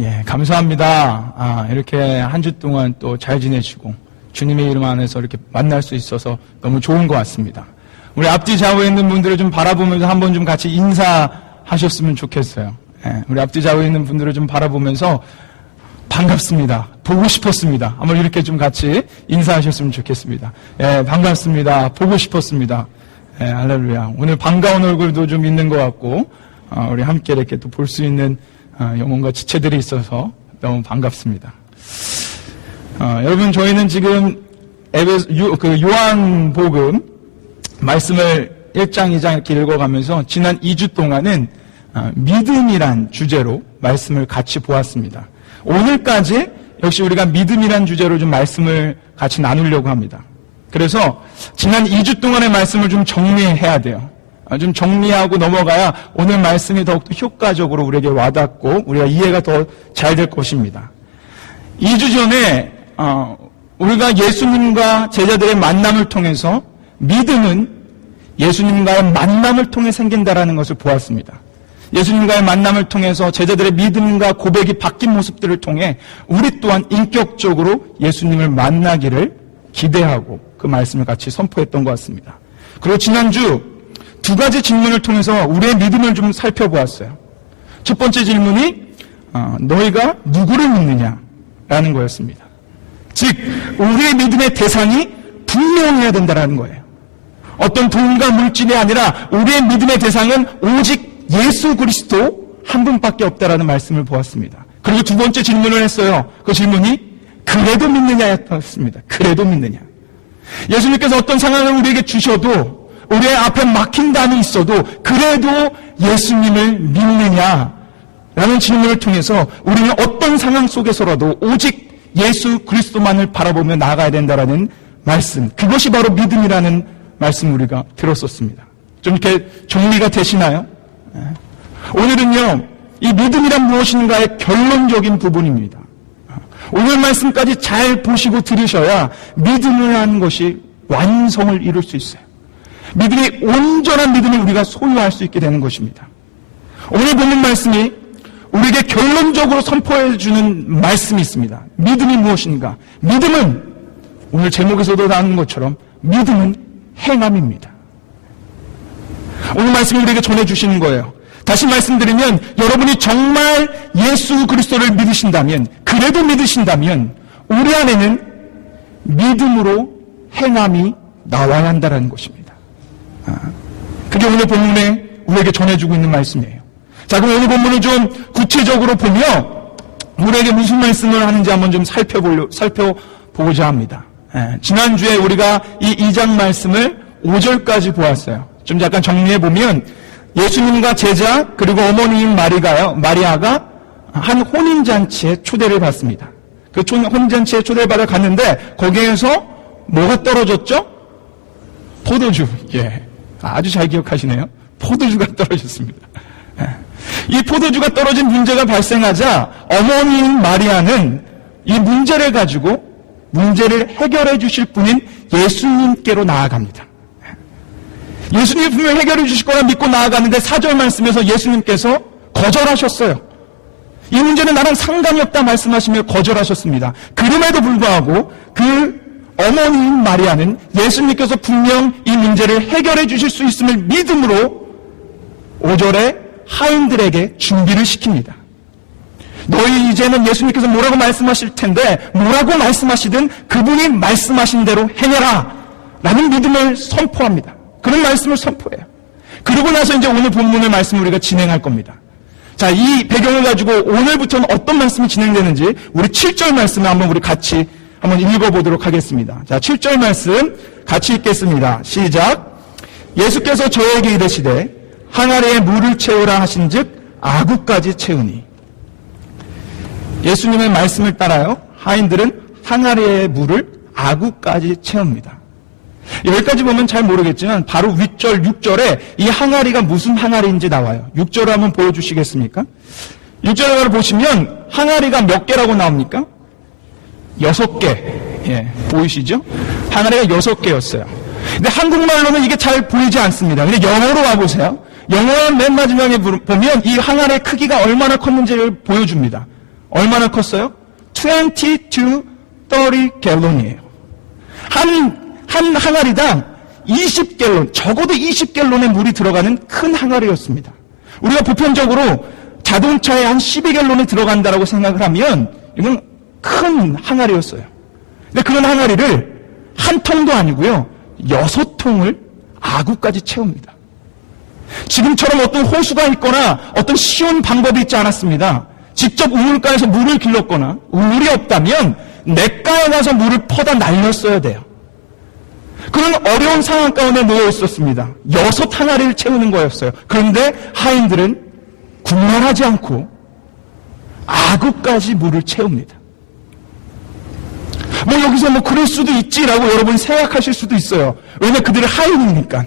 예, 감사합니다. 이렇게 한 주 동안 또 잘 지내시고 주님의 이름 안에서 이렇게 만날 수 있어서 너무 좋은 것 같습니다. 우리 앞뒤 좌우에 있는 분들을 좀 바라보면서 한번 좀 같이 인사하셨으면 좋겠어요. 예, 우리 앞뒤 좌우에 있는 분들을 좀 바라보면서 반갑습니다. 보고 싶었습니다. 한번 이렇게 좀 같이 인사하셨으면 좋겠습니다. 예, 반갑습니다. 보고 싶었습니다. 예, 할렐루야. 오늘 반가운 얼굴도 좀 있는 것 같고, 우리 함께 이렇게 또 볼 수 있는 영혼과 지체들이 있어서 너무 반갑습니다. 여러분, 저희는 지금 요한복음 말씀을 1장, 2장 이렇게 읽어가면서 지난 2주 동안은 믿음이란 주제로 말씀을 같이 보았습니다. 오늘까지 역시 우리가 믿음이란 주제로 좀 말씀을 같이 나누려고 합니다. 그래서 지난 2주 동안의 말씀을 좀 정리해야 돼요. 좀 정리하고 넘어가야 오늘 말씀이 더욱더 효과적으로 우리에게 와닿고 우리가 이해가 더 잘 될 것입니다. 2주 전에 우리가 예수님과 제자들의 만남을 통해서 믿음은 예수님과의 만남을 통해 생긴다라는 것을 보았습니다. 예수님과의 만남을 통해서 제자들의 믿음과 고백이 바뀐 모습들을 통해 우리 또한 인격적으로 예수님을 만나기를 기대하고 그 말씀을 같이 선포했던 것 같습니다. 그리고 지난주 두 가지 질문을 통해서 우리의 믿음을 좀 살펴보았어요. 첫 번째 질문이 너희가 누구를 믿느냐라는 거였습니다. 즉 우리의 믿음의 대상이 분명해야 된다는 거예요. 어떤 돈과 물질이 아니라 우리의 믿음의 대상은 오직 예수 그리스도 한 분밖에 없다라는 말씀을 보았습니다. 그리고 두 번째 질문을 했어요. 그 질문이 그래도 믿느냐였습니다. 그래도 믿느냐. 예수님께서 어떤 상황을 우리에게 주셔도 우리의 앞에 막힌 담이 있어도 그래도 예수님을 믿느냐라는 질문을 통해서 우리는 어떤 상황 속에서라도 오직 예수 그리스도만을 바라보며 나아가야 된다라는 말씀, 그것이 바로 믿음이라는 말씀 우리가 들었었습니다. 좀 이렇게 정리가 되시나요? 오늘은요, 이 믿음이란 무엇인가의 결론적인 부분입니다. 오늘 말씀까지 잘 보시고 들으셔야 믿음을 하는 것이 완성을 이룰 수 있어요. 믿음이 온전한 믿음을 우리가 소유할 수 있게 되는 것입니다. 오늘 보는 말씀이 우리에게 결론적으로 선포해 주는 말씀이 있습니다. 믿음이 무엇인가? 믿음은 오늘 제목에서도 나오는 것처럼 믿음은 행함입니다. 오늘 말씀을 우리에게 전해주시는 거예요. 다시 말씀드리면 여러분이 정말 예수 그리스도를 믿으신다면, 그래도 믿으신다면 우리 안에는 믿음으로 행함이 나와야 한다는 것입니다. 그게 오늘 본문에 우리에게 전해주고 있는 말씀이에요. 자, 그럼 오늘 본문을 좀 구체적으로 보며 우리에게 무슨 말씀을 하는지 한번 좀 살펴보고자 합니다. 지난주에 우리가 이 2장 말씀을 5절까지 보았어요. 좀 약간 정리해보면 예수님과 제자 그리고 어머니인 마리아가 한 혼인잔치에 초대를 받습니다. 그 혼인잔치에 초대를 받아 갔는데 거기에서 뭐가 떨어졌죠? 포도주. 예, 아주 잘 기억하시네요. 포도주가 떨어졌습니다. 이 포도주가 떨어진 문제가 발생하자 어머니인 마리아는 이 문제를 가지고 문제를 해결해 주실 분인 예수님께로 나아갑니다. 예수님이 분명 해결해 주실 거라 믿고 나아가는데 4절 말씀에서 예수님께서 거절하셨어요. 이 문제는 나랑 상관이 없다 말씀하시며 거절하셨습니다. 그럼에도 불구하고 그 어머니인 마리아는 예수님께서 분명 이 문제를 해결해 주실 수 있음을 믿음으로 5절에 하인들에게 준비를 시킵니다. 너희 이제는 예수님께서 뭐라고 말씀하실 텐데 뭐라고 말씀하시든 그분이 말씀하신 대로 행해라 라는 믿음을 선포합니다. 그런 말씀을 선포해요. 그러고 나서 이제 오늘 본문의 말씀을 우리가 진행할 겁니다. 자, 이 배경을 가지고 오늘부터는 어떤 말씀이 진행되는지 우리 7절 말씀을 한번 우리 같이 한번 읽어보도록 하겠습니다. 자, 7절 말씀 같이 읽겠습니다. 시작. 예수께서 저에게 이르시되 항아리에 물을 채우라 하신즉 아구까지 채우니. 예수님의 말씀을 따라요. 하인들은 항아리에 물을 아구까지 채웁니다. 여기까지 보면 잘 모르겠지만 바로 윗절 6절에 이 항아리가 무슨 항아리인지 나와요. 6절을 한번 보여주시겠습니까? 6절을 보시면 항아리가 몇 개라고 나옵니까? 6개. 예, 보이시죠? 항아리가 6개였어요. 근데 한국말로는 이게 잘 보이지 않습니다. 근데 영어로 와보세요. 영어는 맨 마지막에 보면 이 항아리의 크기가 얼마나 컸는지를 보여줍니다. 얼마나 컸어요? 20 to 30 갤론이에요. 한 항아리당 20갤론, 적어도 20갤론의 물이 들어가는 큰 항아리였습니다. 우리가 보편적으로 자동차에 한 12갤론이 들어간다라고 생각을 하면 이건 큰 항아리였어요. 근데 그런 항아리를 한 통도 아니고요, 6통을 아구까지 채웁니다. 지금처럼 어떤 호수가 있거나 어떤 쉬운 방법이 있지 않았습니다. 직접 우물가에서 물을 길렀거나 우물이 없다면 냇가에 가서 물을 퍼다 날렸어야 돼요. 그런 어려운 상황 가운데 놓여 있었습니다. 6항아리를 채우는 거였어요. 그런데 하인들은 군만하지 않고 아구까지 물을 채웁니다. 뭐 여기서 뭐 그럴 수도 있지라고 여러분이 생각하실 수도 있어요. 왜냐면 그들은 하인이니까.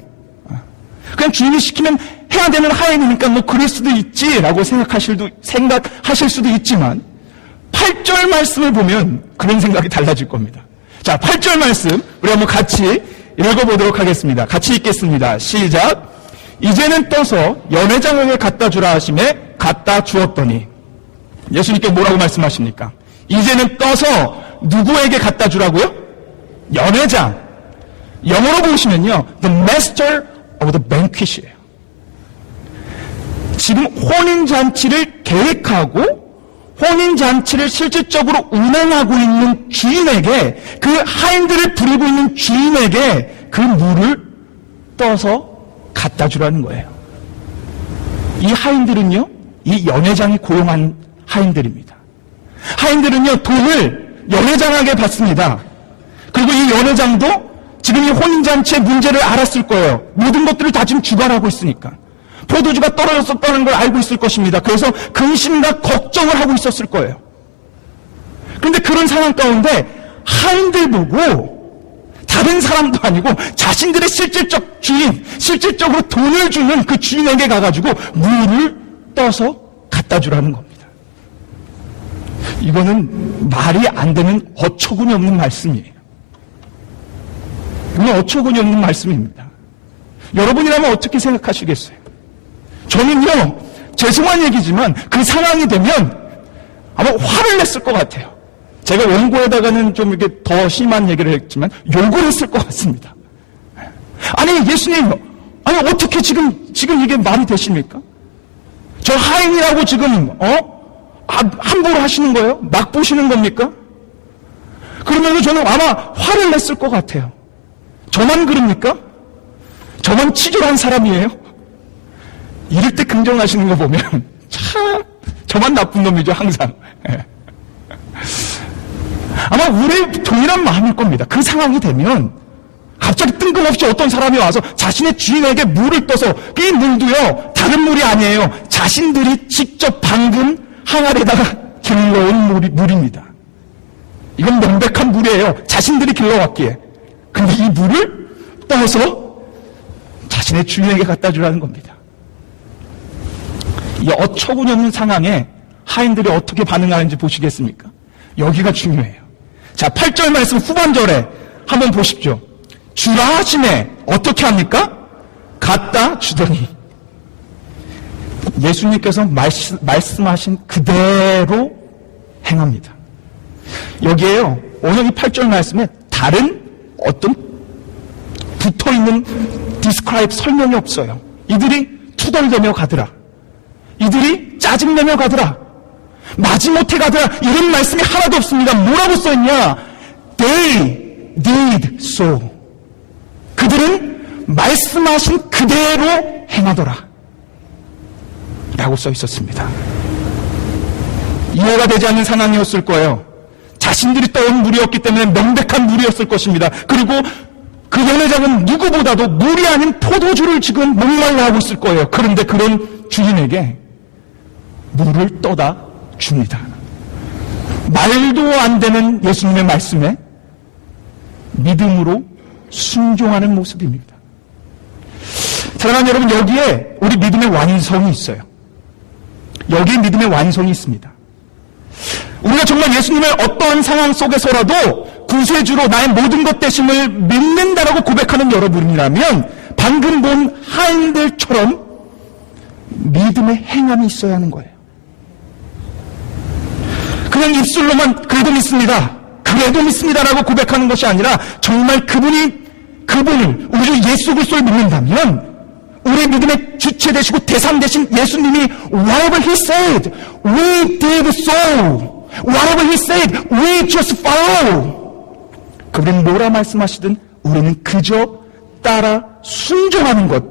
그냥 주인이 시키면 해야 되는 하인이니까 뭐 그럴 수도 있지라고 생각하실 수도 있지만 8절 말씀을 보면 그런 생각이 달라질 겁니다. 자, 8절 말씀 우리 한번 같이 읽어보도록 하겠습니다. 같이 읽겠습니다. 시작. 이제는 떠서 연회장에게 갖다 주라 하심에 갖다 주었더니, 예수님께 뭐라고 말씀하십니까? 이제는 떠서 누구에게 갖다 주라고요? 연회장. 영어로 보시면요, the master of the banquet이에요. 지금 혼인잔치를 계획하고 혼인잔치를 실질적으로 운행하고 있는 주인에게, 그 하인들을 부리고 있는 주인에게 그 물을 떠서 갖다 주라는 거예요. 이 하인들은요, 이 연회장이 고용한 하인들입니다. 하인들은요, 돈을 연회장에게 받습니다. 그리고 이 연회장도 지금 이 혼인잔치의 문제를 알았을 거예요. 모든 것들을 다 지금 주관하고 있으니까. 포도주가 떨어졌었다는 걸 알고 있을 것입니다. 그래서 근심과 걱정을 하고 있었을 거예요. 그런데 그런 상황 가운데 하인들 보고 다른 사람도 아니고 자신들의 실질적 주인, 실질적으로 돈을 주는 그 주인에게 가가지고 물을 떠서 갖다 주라는 겁니다. 이거는 말이 안 되는 어처구니 없는 말씀이에요. 이건 어처구니 없는 말씀입니다. 여러분이라면 어떻게 생각하시겠어요? 저는요, 죄송한 얘기지만 그 상황이 되면 아마 화를 냈을 것 같아요. 제가 원고에다가는 좀 이렇게 더 심한 얘기를 했지만 욕을 했을 것 같습니다. 아니, 예수님, 아니, 어떻게 지금 이게 말이 되십니까? 저 하인이라고 지금, 함부로 하시는 거예요? 막 보시는 겁니까? 그러면서 저는 아마 화를 냈을 것 같아요. 저만 그럽니까? 저만 치졸한 사람이에요? 이럴 때 긍정하시는 거 보면 참 저만 나쁜 놈이죠, 항상. 아마 우리의 동일한 마음일 겁니다. 그 상황이 되면 갑자기 뜬금없이 어떤 사람이 와서 자신의 주인에게 물을 떠서, 이 물도요, 다른 물이 아니에요. 자신들이 직접 방금 항아리에다가 길러온 물입니다. 이건 명백한 물이에요. 자신들이 길러왔기에. 근데 이 물을 떠서 자신의 주인에게 갖다 주라는 겁니다. 이 어처구니 없는 상황에 하인들이 어떻게 반응하는지 보시겠습니까? 여기가 중요해요. 자, 8절 말씀 후반절에 한번 보십시오. 주라 하심에 어떻게 합니까? 갖다 주더니. 예수님께서 말씀하신 그대로 행합니다. 여기에요, 오늘 이 8절 말씀에 다른 어떤 붙어있는 디스크라이브 설명이 없어요. 이들이 투덜대며 가더라. 이들이 짜증내며 가더라. 마지못해 가더라. 이런 말씀이 하나도 없습니다. 뭐라고 써있냐? They did so. 그들은 말씀하신 그대로 행하더라. 라고 써있었습니다. 이해가 되지 않는 상황이었을 거예요. 자신들이 떠온 물이었기 때문에 명백한 물이었을 것입니다. 그리고 그 연회장은 누구보다도 물이 아닌 포도주를 지금 목말라 하고 있을 거예요. 그런데 그런 주인에게 물을 떠다 줍니다. 말도 안 되는 예수님의 말씀에 믿음으로 순종하는 모습입니다. 사랑하는 여러분, 여기에 우리 믿음의 완성이 있어요. 여기에 믿음의 완성이 있습니다. 우리가 정말 예수님의 어떠한 상황 속에서라도 구세주로 나의 모든 것 되심을 믿는다라고 고백하는 여러분이라면 방금 본 하인들처럼 믿음의 행함이 있어야 하는 거예요. 그냥 입술로만 그래도 믿습니다라고 고백하는 것이 아니라 정말 그분을 우리 예수 그리스도를 믿는다면 우리의 믿음의 주체 되시고 대상 되신 예수님이 whatever he said, we did so. whatever he said, we just follow. 그분은 뭐라 말씀하시든 우리는 그저 따라 순종하는 것.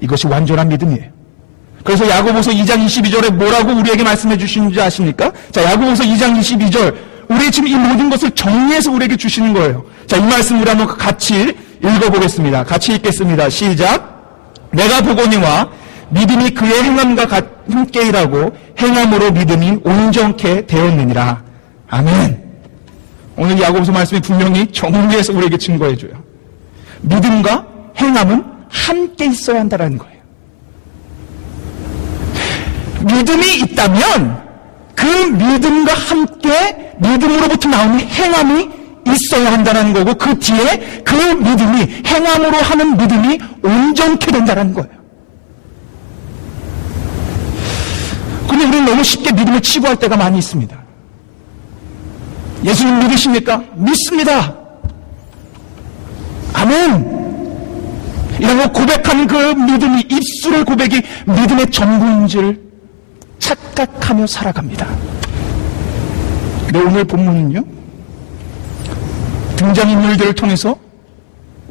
이것이 완전한 믿음이에요. 그래서 야고보서 2장 22절에 뭐라고 우리에게 말씀해 주시는지 아십니까? 자, 야고보서 2장 22절. 우리 지금 이 모든 것을 정리해서 우리에게 주시는 거예요. 자, 이 말씀 우리 한번 같이 읽어보겠습니다. 같이 읽겠습니다. 시작. 내가 보거니와 믿음이 그의 행함과 함께 일하고 행함으로 믿음이 온전케 되었느니라. 아멘. 오늘 야고보서 말씀이 분명히 정리해서 우리에게 증거해줘요. 믿음과 행함은 함께 있어야 한다는 거예요. 믿음이 있다면 그 믿음과 함께 믿음으로부터 나오는 행함이 있어야 한다는 거고 그 뒤에 그 믿음이 행함으로 하는 믿음이 온전케 된다는 거예요. 근데 우리는 너무 쉽게 믿음을 치부할 때가 많이 있습니다. 예수님 믿으십니까? 믿습니다. 아멘. 이라고 고백하는 그 믿음이 입술의 고백이 믿음의 전부인지를 착각하며 살아갑니다. 근데 오늘 본문은요, 등장인물들을 통해서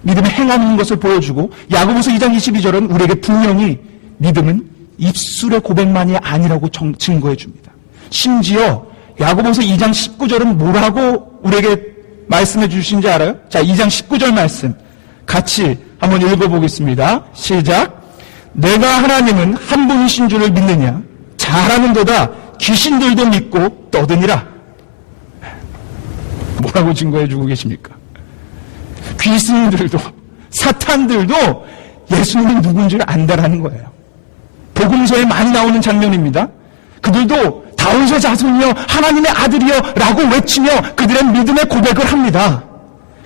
믿음의 행하는 것을 보여주고 야고보서 2장 22절은 우리에게 분명히 믿음은 입술의 고백만이 아니라고 증거해 줍니다. 심지어 야고보서 2장 19절은 뭐라고 우리에게 말씀해 주신지 알아요? 자, 2장 19절 말씀 같이 한번 읽어보겠습니다. 시작. 내가 하나님은 한 분이신 줄을 믿느냐? 잘하는도다 귀신들도 믿고 떠드니라. 뭐라고 증거해 주고 계십니까? 귀신들도 사탄들도 예수님이 누군지를 안다라는 거예요. 복음서에 많이 나오는 장면입니다. 그들도 다윗의 자손이여 하나님의 아들이여 라고 외치며 그들의 믿음의 고백을 합니다.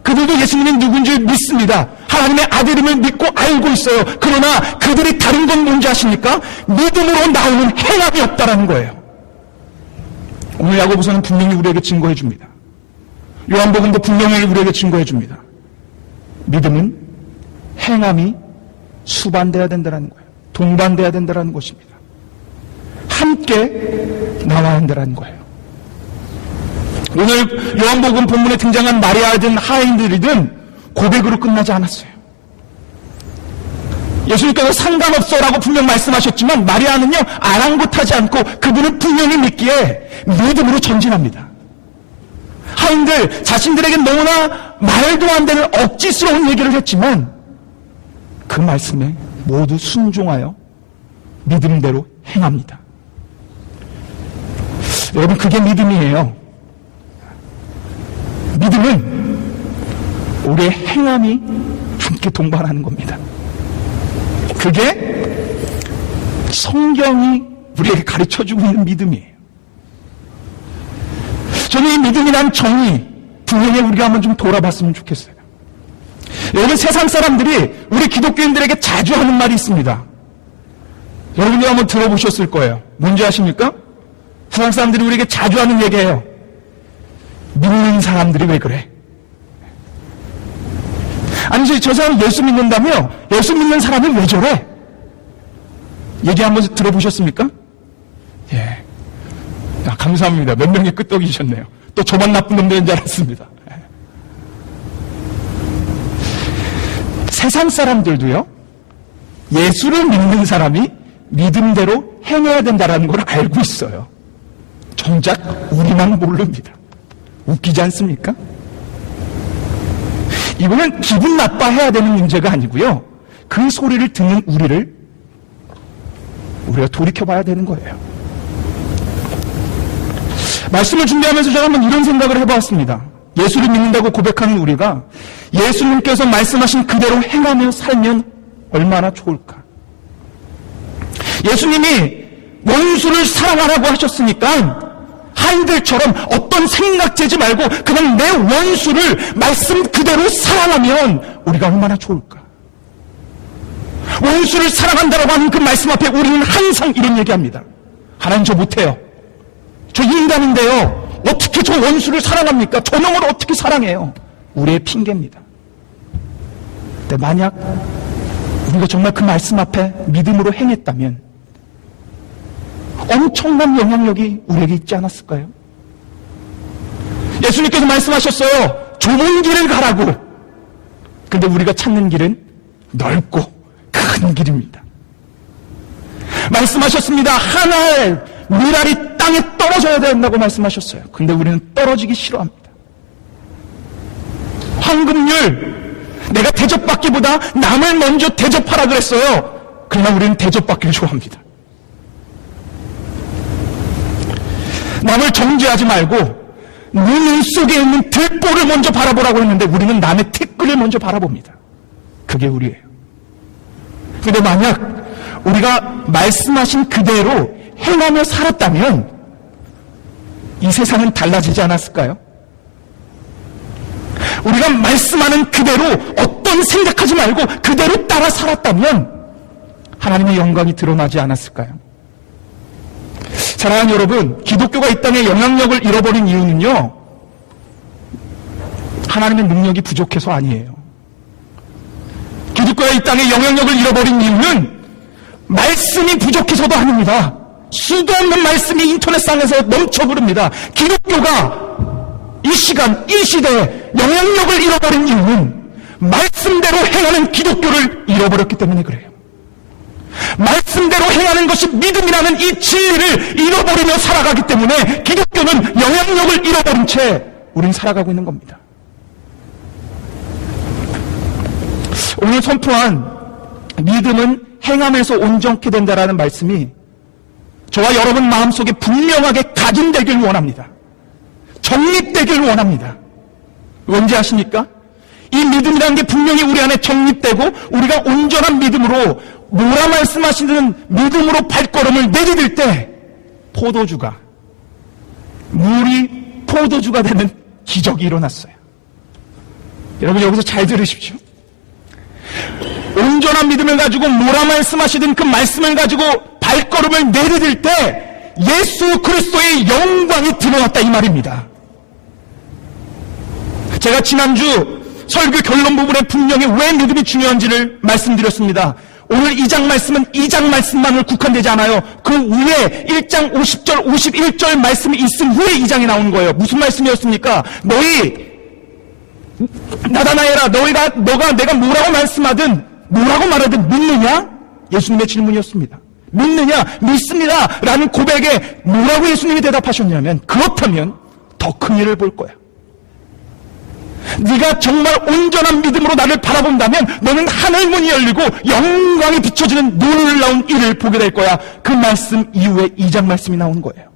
그들도 예수님이 누군지 믿습니다. 하나님의 아들임을 믿고 알고 있어요. 그러나 그들이 다른 건 뭔지 아십니까? 믿음으로 나오는 행함이 없다라는 거예요. 오늘 야고보서는 분명히 우리에게 증거해 줍니다. 요한복음도 분명히 우리에게 증거해 줍니다. 믿음은 행함이 수반돼야 된다는 거예요. 동반돼야 된다는 것입니다. 함께 나와야 한다는 거예요. 오늘 요한복음 본문에 등장한 마리아든 하인들이든 고백으로 끝나지 않았어요. 예수님께서 상관없어라고 분명 말씀하셨지만 마리아는요 아랑곳하지 않고 그분을 분명히 믿기에 믿음으로 전진합니다. 하인들 자신들에게 너무나 말도 안 되는 억지스러운 얘기를 했지만 그 말씀에 모두 순종하여 믿음대로 행합니다. 여러분 그게 믿음이에요. 믿음은 우리의 행함이 함께 동반하는 겁니다. 그게 성경이 우리에게 가르쳐주고 있는 믿음이에요. 저는 이 믿음이란 정의 분명히 우리가 한번 좀 돌아봤으면 좋겠어요. 여러분 세상 사람들이 우리 기독교인들에게 자주 하는 말이 있습니다. 여러분이 한번 들어보셨을 거예요. 뭔지 아십니까? 세상 사람들이 우리에게 자주 하는 얘기예요. 믿는 사람들이 왜 그래? 아니 저 사람 예수 믿는다며? 예수 믿는 사람이 왜 저래? 얘기 한번 들어보셨습니까? 예. 아, 감사합니다. 몇 명이 끄떡이셨네요. 또 저만 나쁜 놈들인 줄 알았습니다. 세상 사람들도요, 예수를 믿는 사람이 믿음대로 행해야 된다는 걸 알고 있어요. 정작 우리만 모릅니다. 웃기지 않습니까? 이거는 기분 나빠해야 되는 문제가 아니고요. 그 소리를 듣는 우리가 돌이켜봐야 되는 거예요. 말씀을 준비하면서 제가 한번 이런 생각을 해보았습니다. 예수를 믿는다고 고백하는 우리가 예수님께서 말씀하신 그대로 행하며 살면 얼마나 좋을까? 예수님이 원수를 사랑하라고 하셨으니까 하인들처럼 어떤 생각 재지 말고 그냥 내 원수를 말씀 그대로 사랑하면 우리가 얼마나 좋을까? 원수를 사랑한다라고 하는 그 말씀 앞에 우리는 항상 이런 얘기합니다. 하나님 저 못해요. 저 인간인데요. 어떻게 저 원수를 사랑합니까? 저 놈을 어떻게 사랑해요? 우리의 핑계입니다. 근데 만약 우리가 정말 그 말씀 앞에 믿음으로 행했다면 엄청난 영향력이 우리에게 있지 않았을까요? 예수님께서 말씀하셨어요. 좁은 길을 가라고. 근데 우리가 찾는 길은 넓고 큰 길입니다. 말씀하셨습니다. 한 알 밀알이 땅에 떨어져야 된다고 말씀하셨어요. 근데 우리는 떨어지기 싫어합니다. 황금률, 내가 대접받기보다 남을 먼저 대접하라 그랬어요. 그러나 우리는 대접받기를 좋아합니다. 남을 정죄하지 말고 눈 속에 있는 들보를 먼저 바라보라고 했는데 우리는 남의 티끌을 먼저 바라봅니다. 그게 우리예요. 그런데 만약 우리가 말씀하신 그대로 행하며 살았다면 이 세상은 달라지지 않았을까요? 우리가 말씀하는 그대로 어떤 생각하지 말고 그대로 따라 살았다면 하나님의 영광이 드러나지 않았을까요? 사랑하는 여러분, 기독교가 이 땅에 영향력을 잃어버린 이유는요, 하나님의 능력이 부족해서 아니에요. 기독교가 이 땅에 영향력을 잃어버린 이유는 말씀이 부족해서도 아닙니다. 수도 없는 말씀이 인터넷상에서 넘쳐 흐릅니다. 기독교가 이 시간, 이 시대에 영향력을 잃어버린 이유는 말씀대로 행하는 기독교를 잃어버렸기 때문에 그래요. 말씀대로 행하는 것이 믿음이라는 이 진리를 잃어버리며 살아가기 때문에 기독교는 영향력을 잃어버린 채 우리는 살아가고 있는 겁니다. 오늘 선포한 믿음은 행함에서 온전케 된다라는 말씀이 저와 여러분 마음속에 분명하게 각인되길 원합니다. 정립되길 원합니다. 언제 아십니까? 이 믿음이라는 게 분명히 우리 안에 정립되고 우리가 온전한 믿음으로 뭐라 말씀하시는 믿음으로 발걸음을 내디딜 때 포도주가, 물이 포도주가 되는 기적이 일어났어요. 여러분 여기서 잘 들으십시오. 온전한 믿음을 가지고 뭐라 말씀하시든 그 말씀을 가지고 발걸음을 내디딜 때 예수 그리스도의 영광이 드러났다 이 말입니다. 제가 지난주 설교 결론 부분에 분명히 왜 믿음이 중요한지를 말씀드렸습니다. 오늘 2장 말씀은 2장 말씀만을 국한되지 않아요. 그 위에 1장 50절, 51절 말씀이 있은 후에 2장이 나오는 거예요. 무슨 말씀이었습니까? 너희 나다나엘아, 너가 내가 뭐라고 말씀하든 뭐라고 말하든 믿느냐? 예수님의 질문이었습니다. 믿느냐? 믿습니다 라는 고백에 뭐라고 예수님이 대답하셨냐면 그렇다면 더 큰 일을 볼 거야. 네가 정말 온전한 믿음으로 나를 바라본다면 너는 하늘 문이 열리고 영광이 비춰지는 놀라운 일을 보게 될 거야. 그 말씀 이후에 2장 말씀이 나오는 거예요.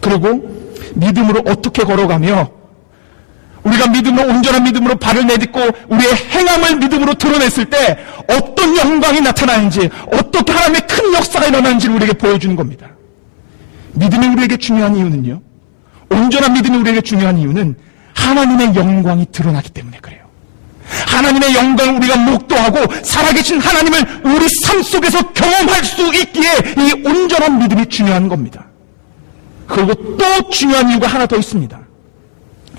그리고 믿음으로 어떻게 걸어가며 우리가 믿음으로 온전한 믿음으로 발을 내딛고 우리의 행함을 믿음으로 드러냈을 때 어떤 영광이 나타나는지 어떻게 하나님의 큰 역사가 일어나는지를 우리에게 보여주는 겁니다. 믿음이 우리에게 중요한 이유는요, 온전한 믿음이 우리에게 중요한 이유는 하나님의 영광이 드러나기 때문에 그래요. 하나님의 영광을 우리가 목도하고 살아계신 하나님을 우리 삶 속에서 경험할 수 있기에 이 온전한 믿음이 중요한 겁니다. 그리고 또 중요한 이유가 하나 더 있습니다.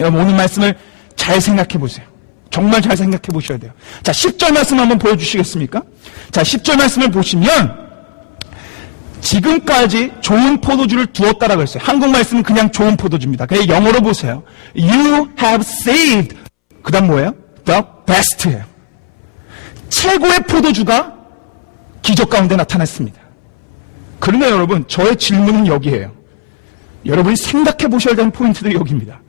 여러분 오늘 말씀을 잘 생각해 보세요. 정말 잘 생각해 보셔야 돼요. 자, 10절 말씀 한번 보여주시겠습니까? 자, 10절 말씀을 보시면 지금까지 좋은 포도주를 두었다라고 했어요. 한국 말씀은 그냥 좋은 포도주입니다. 그냥 영어로 보세요. You have saved. 그 다음 뭐예요? The best예요. 최고의 포도주가 기적 가운데 나타났습니다. 그러나 여러분, 저의 질문은 여기에요. 여러분이 생각해 보셔야 되는 포인트도 여기입니다.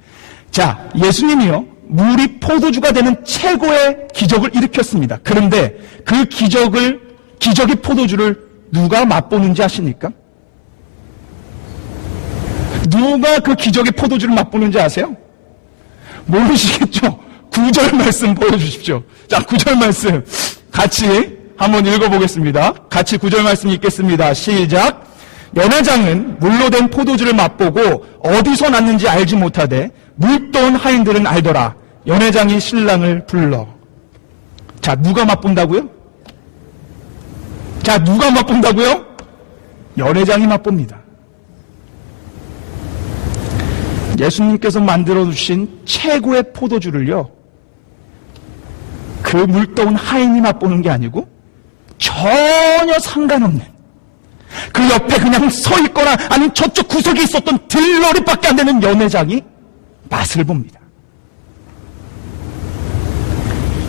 자, 예수님이요, 물이 포도주가 되는 최고의 기적을 일으켰습니다. 그런데 그 기적의 포도주를 누가 맛보는지 아십니까? 누가 그 기적의 포도주를 맛보는지 아세요? 모르시겠죠? 9절 말씀 보여주십시오. 자, 9절 말씀 같이 한번 읽어보겠습니다. 같이 9절 말씀 읽겠습니다. 시작. 연회장은 물로 된 포도주를 맛보고 어디서 났는지 알지 못하되 물도온 하인들은 알더라. 연회장이 신랑을 불러. 자, 누가 맛본다고요? 자, 누가 맛본다고요? 연회장이 맛봅니다. 예수님께서 만들어주신 최고의 포도주를요, 그 물떠온 하인이 맛보는 게 아니고 전혀 상관없는 그 옆에 그냥 서 있거나 아니면 저쪽 구석에 있었던 들러리밖에 안 되는 연회장이 맛을 봅니다.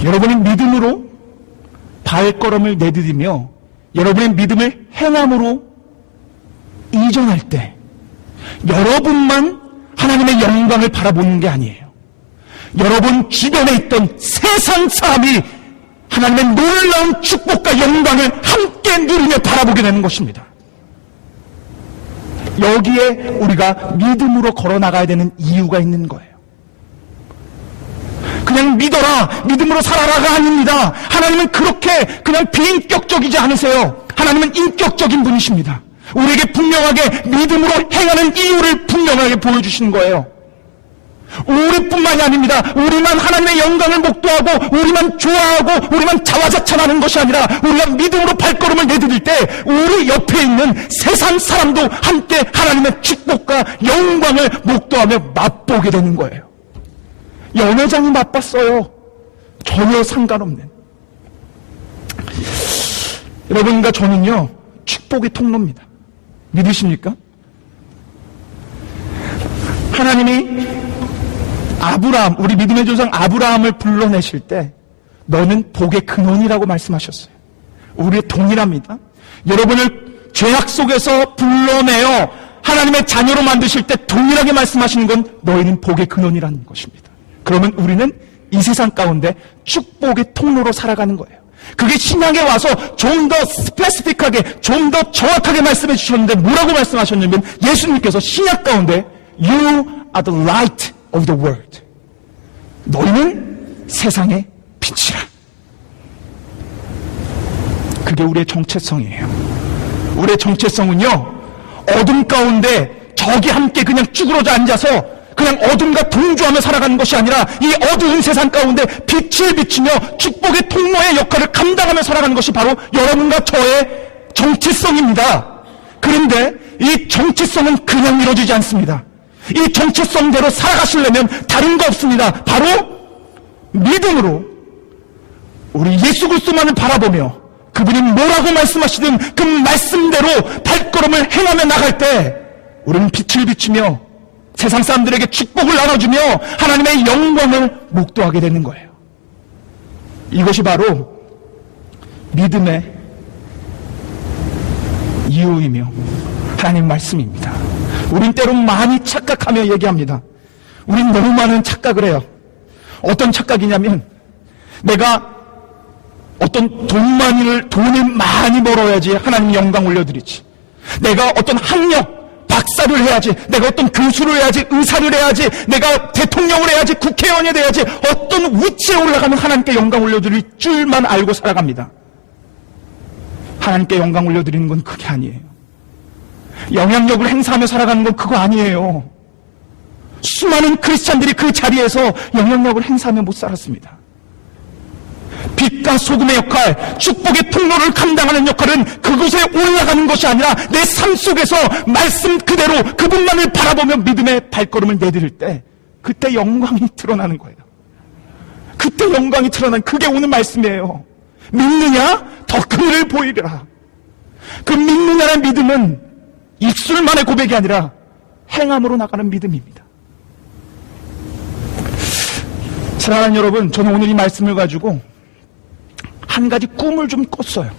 여러분이 믿음으로 발걸음을 내디디며 여러분의 믿음을 행함으로 이전할 때 여러분만 하나님의 영광을 바라보는 게 아니에요. 여러분 주변에 있던 세상 사람이 하나님의 놀라운 축복과 영광을 함께 누리며 바라보게 되는 것입니다. 여기에 우리가 믿음으로 걸어나가야 되는 이유가 있는 거예요. 그냥 믿어라, 믿음으로 살아라가 아닙니다. 하나님은 그렇게 그냥 비인격적이지 않으세요. 하나님은 인격적인 분이십니다. 우리에게 분명하게 믿음으로 행하는 이유를 분명하게 보여주시는 거예요. 우리뿐만이 아닙니다. 우리만 하나님의 영광을 목도하고 우리만 좋아하고 우리만 자화자찬하는 것이 아니라 우리가 믿음으로 발걸음을 내디딜 때 우리 옆에 있는 세상 사람도 함께 하나님의 축복과 영광을 목도하며 맛보게 되는 거예요. 연회장이 맛봤어요. 전혀 상관없는. 여러분과 저는요, 축복의 통로입니다. 믿으십니까? 하나님이 아브라함, 우리 믿음의 조상 아브라함을 불러내실 때 너는 복의 근원이라고 말씀하셨어요. 우리의 동일합니다. 여러분을 죄악 속에서 불러내어 하나님의 자녀로 만드실 때 동일하게 말씀하시는 건 너희는 복의 근원이라는 것입니다. 그러면 우리는 이 세상 가운데 축복의 통로로 살아가는 거예요. 그게 신약에 와서 좀 더 스페시픽하게, 좀 더 정확하게 말씀해 주셨는데 뭐라고 말씀하셨냐면 예수님께서 신약 가운데 You are the light of the world. 너희는 세상의 빛이라. 그게 우리의 정체성이에요. 우리의 정체성은요, 어둠 가운데 저기 함께 그냥 쭈그러져 앉아서 그냥 어둠과 동조하며 살아가는 것이 아니라 이 어두운 세상 가운데 빛을 비치며 축복의 통로의 역할을 감당하며 살아가는 것이 바로 여러분과 저의 정체성입니다. 그런데 이 정체성은 그냥 이루어지지 않습니다. 이 정체성대로 살아가시려면 다른 거 없습니다. 바로 믿음으로 우리 예수 그리스도만을 바라보며 그분이 뭐라고 말씀하시든 그 말씀대로 발걸음을 행하며 나갈 때 우리는 빛을 비추며 세상 사람들에게 축복을 나눠주며 하나님의 영광을 목도하게 되는 거예요. 이것이 바로 믿음의 이유이며 하나님 말씀입니다. 우린 때론 많이 착각하며 얘기합니다. 우린 너무 많은 착각을 해요. 어떤 착각이냐면 내가 어떤 돈을 많이 벌어야지 하나님 영광 올려드리지. 내가 어떤 학력, 박사를 해야지, 내가 어떤 교수를 해야지, 의사를 해야지, 내가 대통령을 해야지, 국회의원이 돼야지, 어떤 위치에 올라가면 하나님께 영광 올려드릴 줄만 알고 살아갑니다. 하나님께 영광 올려드리는 건 그게 아니에요. 영향력을 행사하며 살아가는 건 그거 아니에요. 수많은 크리스찬들이 그 자리에서 영향력을 행사하며 못 살았습니다. 빛과 소금의 역할, 축복의 통로를 감당하는 역할은 그곳에 올라가는 것이 아니라 내 삶 속에서 말씀 그대로 그분만을 바라보며 믿음의 발걸음을 내디딜 때 그때 영광이 드러나는 거예요. 그때 영광이 드러나는, 그게 오늘 말씀이에요. 믿느냐? 더 큰 일을 보이리라. 그 믿느냐라는 믿음은 입술만의 고백이 아니라 행함으로 나가는 믿음입니다. 사랑하는 여러분, 저는 오늘 이 말씀을 가지고 한 가지 꿈을 좀 꿨어요.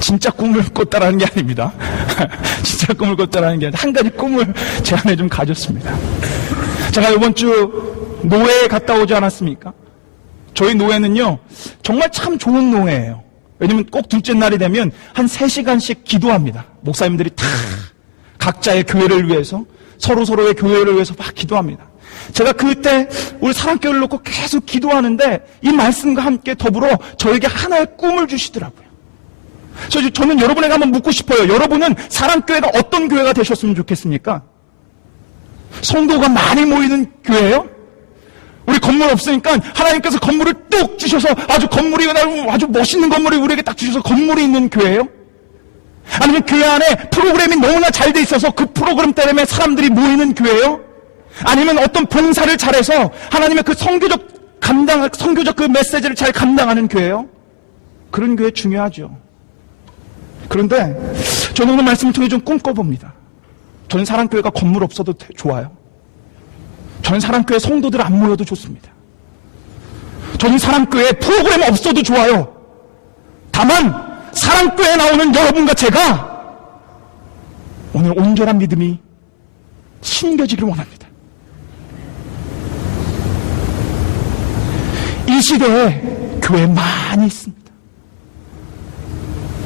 진짜 꿈을 꿨다라는 게 아닙니다. 진짜 꿈을 꿨다라는 게 아니라 한 가지 꿈을 제 안에 좀 가졌습니다. 제가 이번 주 노회에 갔다 오지 않았습니까? 저희 노회는요, 정말 참 좋은 노회예요. 왜냐면 꼭 둘째 날이 되면 한 3시간씩 기도합니다. 목사님들이 다 각자의 교회를 위해서, 서로서로의 교회를 위해서 막 기도합니다. 제가 그때 우리 사랑교회를 놓고 계속 기도하는데 이 말씀과 함께 더불어 저에게 하나의 꿈을 주시더라고요. 그래서 저는 여러분에게 한번 묻고 싶어요. 여러분은 사랑교회가 어떤 교회가 되셨으면 좋겠습니까? 성도가 많이 모이는 교회예요? 우리 건물 없으니까 하나님께서 건물을 뚝 주셔서 건물이 아주 멋있는 건물이 우리에게 딱 주셔서 건물이 있는 교회예요? 아니면 교회 안에 프로그램이 너무나 잘 돼 있어서 그 프로그램 때문에 사람들이 모이는 교회예요? 아니면 어떤 봉사를 잘해서 하나님의 그 성교적 그 메시지를 잘 감당하는 교회요? 그런 교회 중요하죠. 그런데 저는 오늘 말씀을 통해 좀 꿈꿔봅니다. 저는 사랑교회가 건물 없어도 좋아요. 저는 사랑교회 성도들 안 모여도 좋습니다. 저는 사랑교회 프로그램 없어도 좋아요. 다만 사랑교회에 나오는 여러분과 제가 오늘 온전한 믿음이 심겨지기를 원합니다. 이 시대에 교회 많이 있습니다.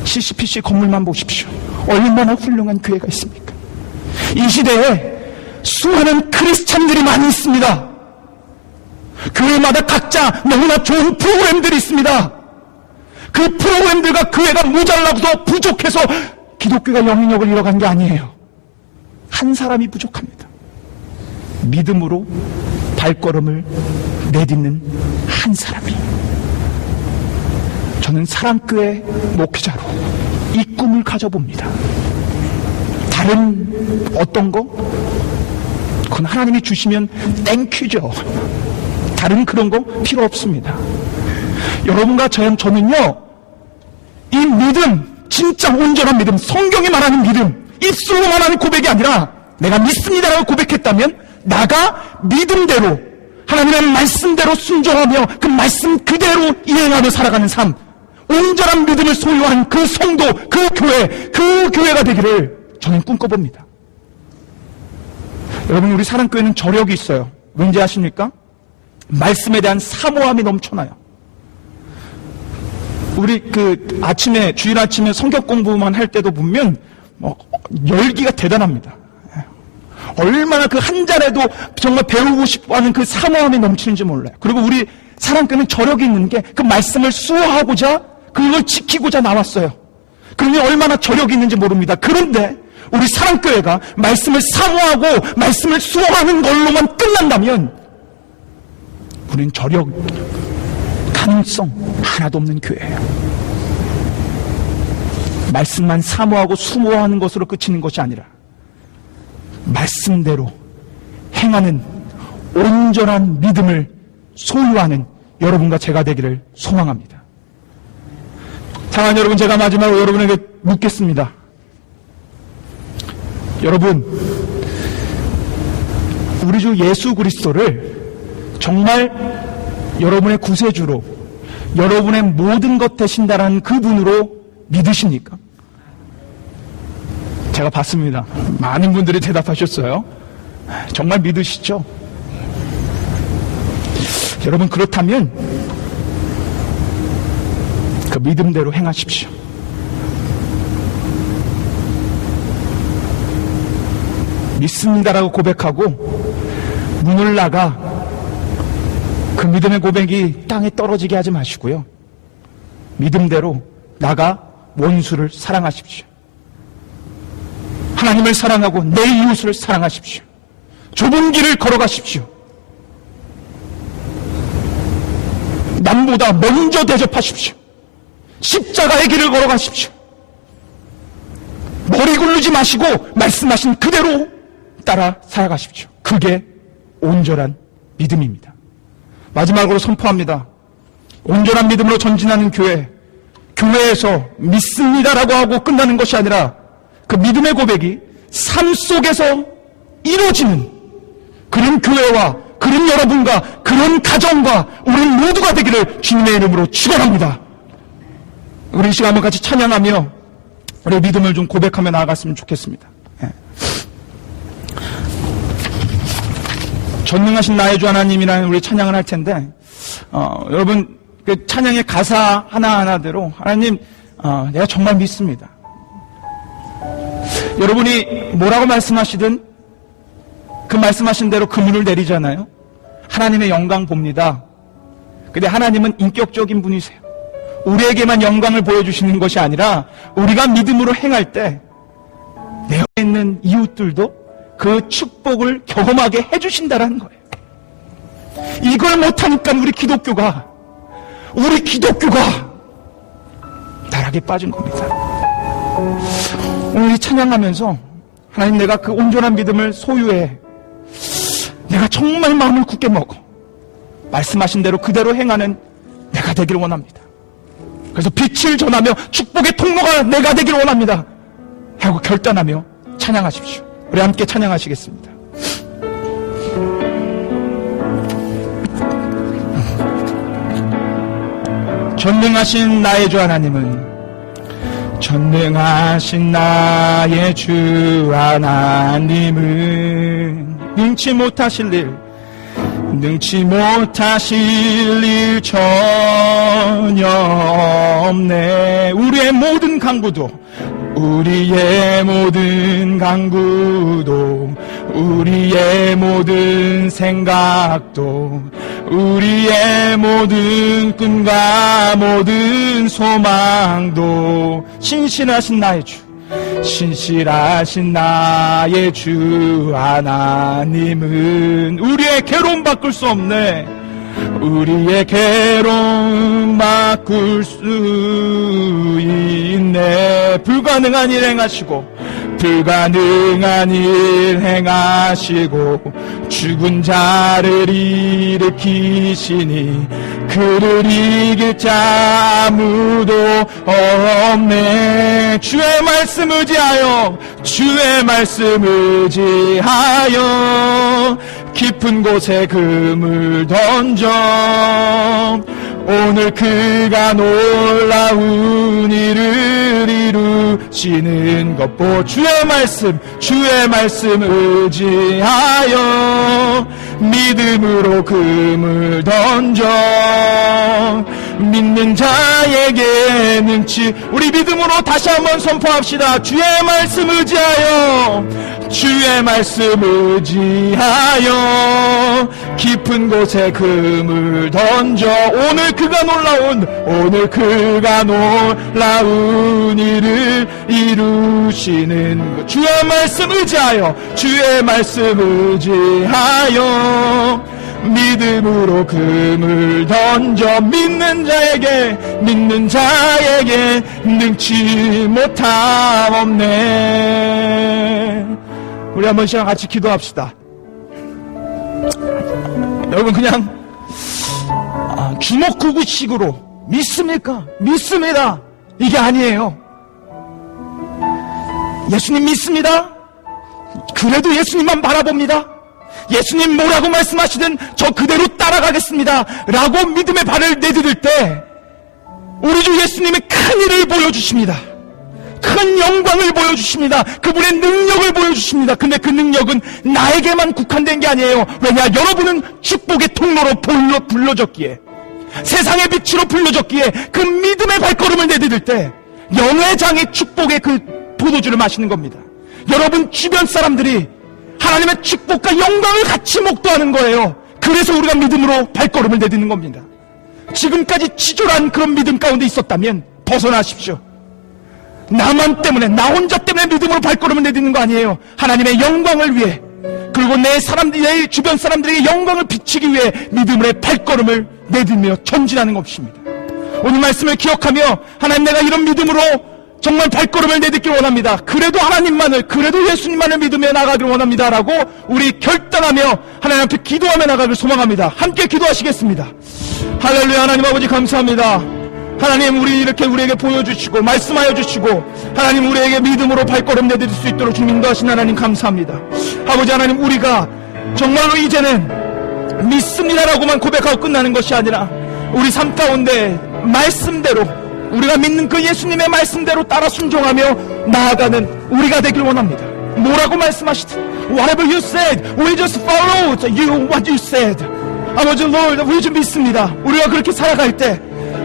CCPC 건물만 보십시오. 얼마나 훌륭한 교회가 있습니까? 이 시대에 수많은 크리스찬들이 많이 있습니다. 교회마다 각자 너무나 좋은 프로그램들이 있습니다. 그 프로그램들과 교회가 모자라서 부족해서 기독교가 영향력을 잃어간 게 아니에요. 한 사람이 부족합니다. 믿음으로 발걸음을 내딛는 한 사람이. 저는 사랑교회 목회자로 이 꿈을 가져봅니다. 다른 어떤 거? 그건 하나님이 주시면 땡큐죠. 다른 그런 거 필요 없습니다. 여러분과 저는요, 이 믿음, 진짜 온전한 믿음, 성경이 말하는 믿음, 입술로 말하는 고백이 아니라 내가 믿습니다라고 고백했다면 나가 믿음대로 하나님의 말씀대로 순종하며 그 말씀 그대로 이행하며 살아가는 삶, 온전한 믿음을 소유한 그 성도, 그 교회가 되기를 저는 꿈꿔봅니다. 여러분, 우리 사랑교회는 저력이 있어요. 왠지 아십니까? 말씀에 대한 사모함이 넘쳐나요. 우리 주일 아침에 성경 공부만 할 때도 보면 열기가 대단합니다. 얼마나 그 한 자리도 정말 배우고 싶어 하는 그 사모함이 넘치는지 몰라요. 그리고 우리 사랑교회는 저력이 있는 게 그 말씀을 수호하고자 그걸 지키고자 나왔어요. 그러니 얼마나 저력이 있는지 모릅니다. 그런데 우리 사랑교회가 말씀을 사모하고 말씀을 수호하는 걸로만 끝난다면 우리는 저력, 가능성 하나도 없는 교회예요. 말씀만 사모하고 수모하는 것으로 그치는 것이 아니라 말씀대로 행하는 온전한 믿음을 소유하는 여러분과 제가 되기를 소망합니다. 사랑하는 여러분, 제가 마지막으로 여러분에게 묻겠습니다. 여러분, 우리 주 예수 그리스도를 정말 여러분의 구세주로, 여러분의 모든 것 되신다라는 그분으로 믿으십니까? 제가 봤습니다. 많은 분들이 대답하셨어요. 정말 믿으시죠? 여러분, 그렇다면 그 믿음대로 행하십시오. 믿습니다라고 고백하고 문을 나가 그 믿음의 고백이 땅에 떨어지게 하지 마시고요. 믿음대로 나가 원수를 사랑하십시오. 하나님을 사랑하고 내 이웃을 사랑하십시오. 좁은 길을 걸어가십시오. 남보다 먼저 대접하십시오. 십자가의 길을 걸어가십시오. 머리 굴르지 마시고 말씀하신 그대로 따라 살아가십시오. 그게 온전한 믿음입니다. 마지막으로 선포합니다. 온전한 믿음으로 전진하는 교회, 교회에서 믿습니다라고 하고 끝나는 것이 아니라 그 믿음의 고백이 삶 속에서 이루어지는 그런 교회와 그런 여러분과 그런 가정과 우리 모두가 되기를 주님의 이름으로 축원합니다. 우리 이 시간 한번 같이 찬양하며 우리 믿음을 좀 고백하며 나아갔으면 좋겠습니다. 전능하신 나의 주 하나님이라는 우리 찬양을 할 텐데 여러분 그 찬양의 가사 하나하나대로 하나님 내가 정말 믿습니다. 여러분이 뭐라고 말씀하시든 그 말씀하신 대로 그물을 내리잖아요. 하나님의 영광 봅니다. 근데 하나님은 인격적인 분이세요. 우리에게만 영광을 보여주시는 것이 아니라 우리가 믿음으로 행할 때 내 안에 있는 이웃들도 그 축복을 경험하게 해주신다라는 거예요. 이걸 못하니까 우리 기독교가 나락에 빠진 겁니다. 오늘 이 찬양하면서 하나님 내가 그 온전한 믿음을 소유해 내가 정말 마음을 굳게 먹어 말씀하신 대로 그대로 행하는 내가 되기를 원합니다. 그래서 빛을 전하며 축복의 통로가 내가 되기를 원합니다 하고 결단하며 찬양하십시오. 우리 함께 찬양하시겠습니다. 전능하신 나의 주 하나님은, 전능하신 나의 주 하나님은 능치 못하실 일 전혀 없네. 우리의 모든 강구도, 우리의 모든 생각도, 우리의 모든 꿈과 모든 소망도 신실하신 나의 주 하나님은 우리의 괴로움 바꿀 수 없네. 우리의 괴로움 바꿀 수 있네. 불가능한 일 행하시고 죽은 자를 일으키시니 그를 이길 자 아무도 없네. 주의 말씀 의지하여 깊은 곳에 금을 던져 오늘 그가 놀라운 일을 이루시는 것 보. 주의 말씀 의지하여 믿음으로 금을 던져 믿는 자에게 능치. 우리 믿음으로 다시 한번 선포합시다. 주의 말씀 의지하여 깊은 곳에 금을 던져 오늘 그가 놀라운 일을 이루시는 것. 주의 말씀 의지하여 믿음으로 금을 던져 믿는 자에게 능치 못함 없네. 우리 한번 시간 같이 기도합시다. 여러분 그냥 주먹구구식으로 믿습니까? 믿습니다. 이게 아니에요. 예수님 믿습니다. 그래도 예수님만 바라봅니다. 예수님 뭐라고 말씀하시든 저 그대로 따라가겠습니다 라고 믿음의 발을 내디딜 때 우리 주 예수님의 큰 일을 보여주십니다. 큰 영광을 보여주십니다. 그분의 능력을 보여주십니다. 근데 그 능력은 나에게만 국한된 게 아니에요. 왜냐? 여러분은 축복의 통로로 불러졌기에, 세상의 빛으로 불러졌기에 그 믿음의 발걸음을 내디딜 때 영의 장의 축복의 그 포도주를 마시는 겁니다. 여러분 주변 사람들이 하나님의 축복과 영광을 같이 목도하는 거예요. 그래서 우리가 믿음으로 발걸음을 내딛는 겁니다. 지금까지 치졸한 그런 믿음 가운데 있었다면 벗어나십시오. 나만 때문에, 나 혼자 때문에 믿음으로 발걸음을 내딛는 거 아니에요. 하나님의 영광을 위해, 그리고 내 주변 사람들에게 영광을 비치기 위해 믿음으로의 발걸음을 내딛며 전진하는 것입니다. 오늘 말씀을 기억하며 하나님, 내가 이런 믿음으로 정말 발걸음을 내딛기를 원합니다. 그래도 그래도 예수님만을 믿으며 나가기를 원합니다 라고 우리 결단하며 하나님 앞에 기도하며 나가기를 소망합니다. 함께 기도하시겠습니다. 할렐루야. 하나님 아버지 감사합니다. 하나님, 우리에게 보여주시고 말씀하여 주시고 하나님 우리에게 믿음으로 발걸음 내딛을 수 있도록 주님 인도하신 하나님 감사합니다. 아버지 하나님, 우리가 정말로 이제는 믿습니다라고만 고백하고 끝나는 것이 아니라 우리 삶 가운데 말씀대로, 우리가 믿는 그 예수님의 말씀대로 따라 순종하며 나아가는 우리가 되길 원합니다. 뭐라고 말씀하시든 Whatever you said, we just followed what you said. 아버지 Lord, 우리 좀 믿습니다. 우리가 그렇게 살아갈 때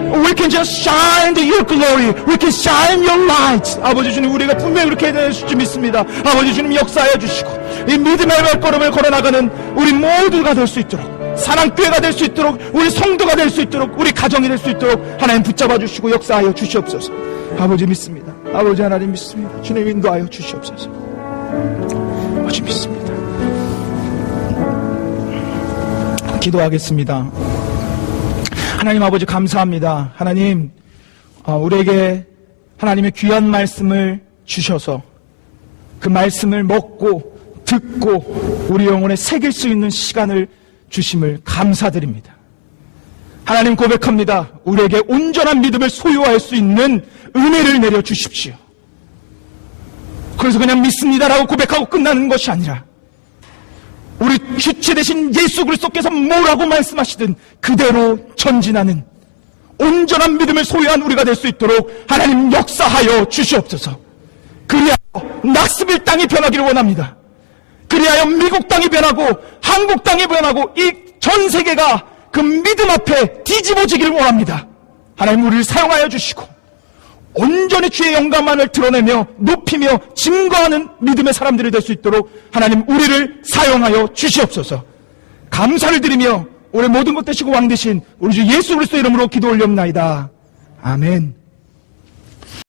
We can just shine your glory. We can shine your light. 아버지 주님, 우리가 분명히 그렇게 해낼 수 믿습니다. 아버지 주님, 역사해 주시고 이 믿음의 발걸음을 걸어나가는 우리 모두가 될 수 있도록, 사랑교회가 될 수 있도록, 우리 성도가 될 수 있도록, 우리 가정이 될 수 있도록 하나님 붙잡아 주시고 역사하여 주시옵소서. 아버지 믿습니다. 아버지 하나님 믿습니다. 주님 인도하여 주시옵소서. 아버지 믿습니다. 기도하겠습니다. 하나님 아버지 감사합니다. 하나님, 우리에게 하나님의 귀한 말씀을 주셔서 그 말씀을 먹고 듣고 우리 영혼에 새길 수 있는 시간을 주심을 감사드립니다. 하나님 고백합니다. 우리에게 온전한 믿음을 소유할 수 있는 은혜를 내려주십시오. 그래서 그냥 믿습니다라고 고백하고 끝나는 것이 아니라 우리 주체 되신 예수 그리스도께서 뭐라고 말씀하시든 그대로 전진하는 온전한 믿음을 소유한 우리가 될 수 있도록 하나님 역사하여 주시옵소서. 그리하여 낙스빌 땅이 변하기를 원합니다. 그리하여 미국 땅이 변하고 한국 땅이 변하고 이 전 세계가 그 믿음 앞에 뒤집어지기를 원합니다. 하나님 우리를 사용하여 주시고 온전히 주의 영광만을 드러내며 높이며 증거하는 믿음의 사람들이 될 수 있도록 하나님 우리를 사용하여 주시옵소서. 감사를 드리며 올해 모든 것 되시고 왕 되신 우리 주 예수 그리스도 이름으로 기도 올려옵나이다. 아멘.